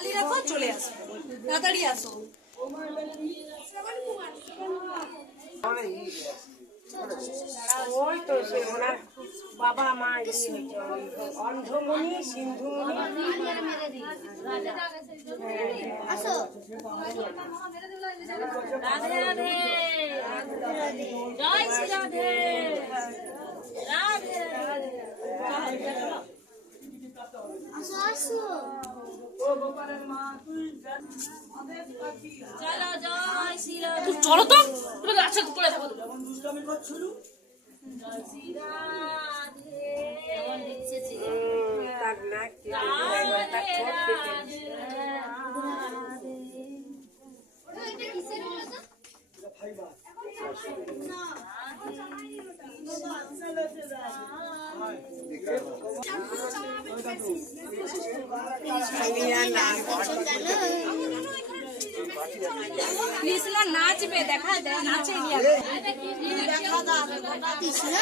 খালি রাখো, চলে আসো, তাড়াতাড়ি আসো। ওই তো সে ওনার বাবা মা অন্ধমণি সিন্ধুমণি। আসো। রাধে রাধে, জয় শ্রী রাধে, রাধে রাধে। আসো আসো। চলো জয় শ্রী রাধে। তুই চলো তো, তুমি তো আচ্ছা করে থাকো। জয় শ্রী রাধে। কেমন দিচ্ছে ছিল? রাধে রাধে, এটা কিসের বলো তো? কৃষ্ণা নাচবে, দেখা যায় নাচে দেখা যাবে। কৃষ্ণ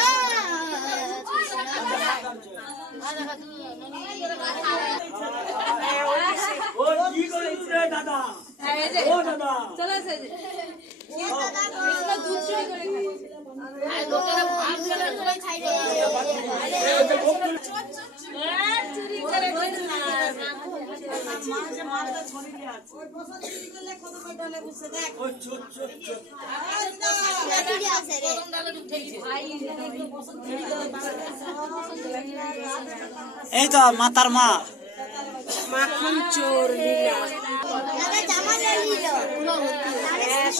চলে আসে দুধ চুরি করে চুরি করে এই তো মাতার মা মাখন চোর লীলা।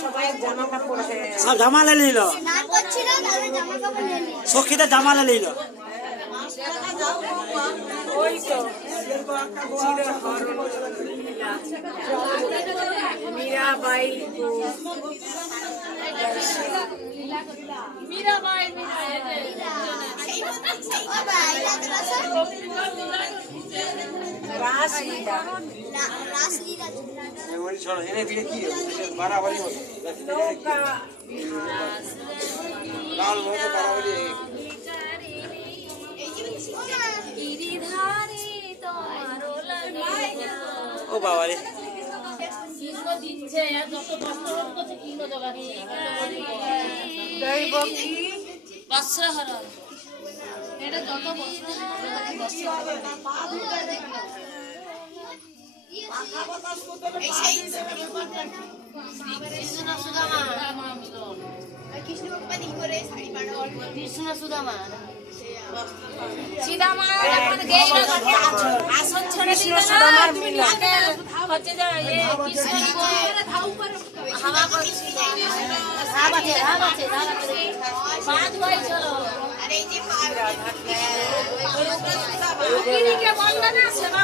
সবাই জামা কাপড় সব জামালে নিল, স্নান করছিল, তারপরে জামা কাপড় নিয়ে নিল। সখীতে জামালে নিল। ওই তো মীরাবাই মীরাবাই, রাসলীলা। নৌকা গিরিধারী তোমার ও বাবা রে, কৃষ্ণ দিচ্ছে, আর যত কষ্ট করছে কৃষ্ণ জোগাচ্ছে। দৈবকী বস্ত্রহরণ, এটা যত কৃষ্ণ সুদামা, কৃষ্ণ সুদামা সীতামা এখন গেল আসন ছেড়ে দিল না, তুমি আগে হচ্ছে যে কৃষ্ণ হাওয়া করছি, রাবাতে বাদ হয়েছিল। রোগীকে বললো না সেবা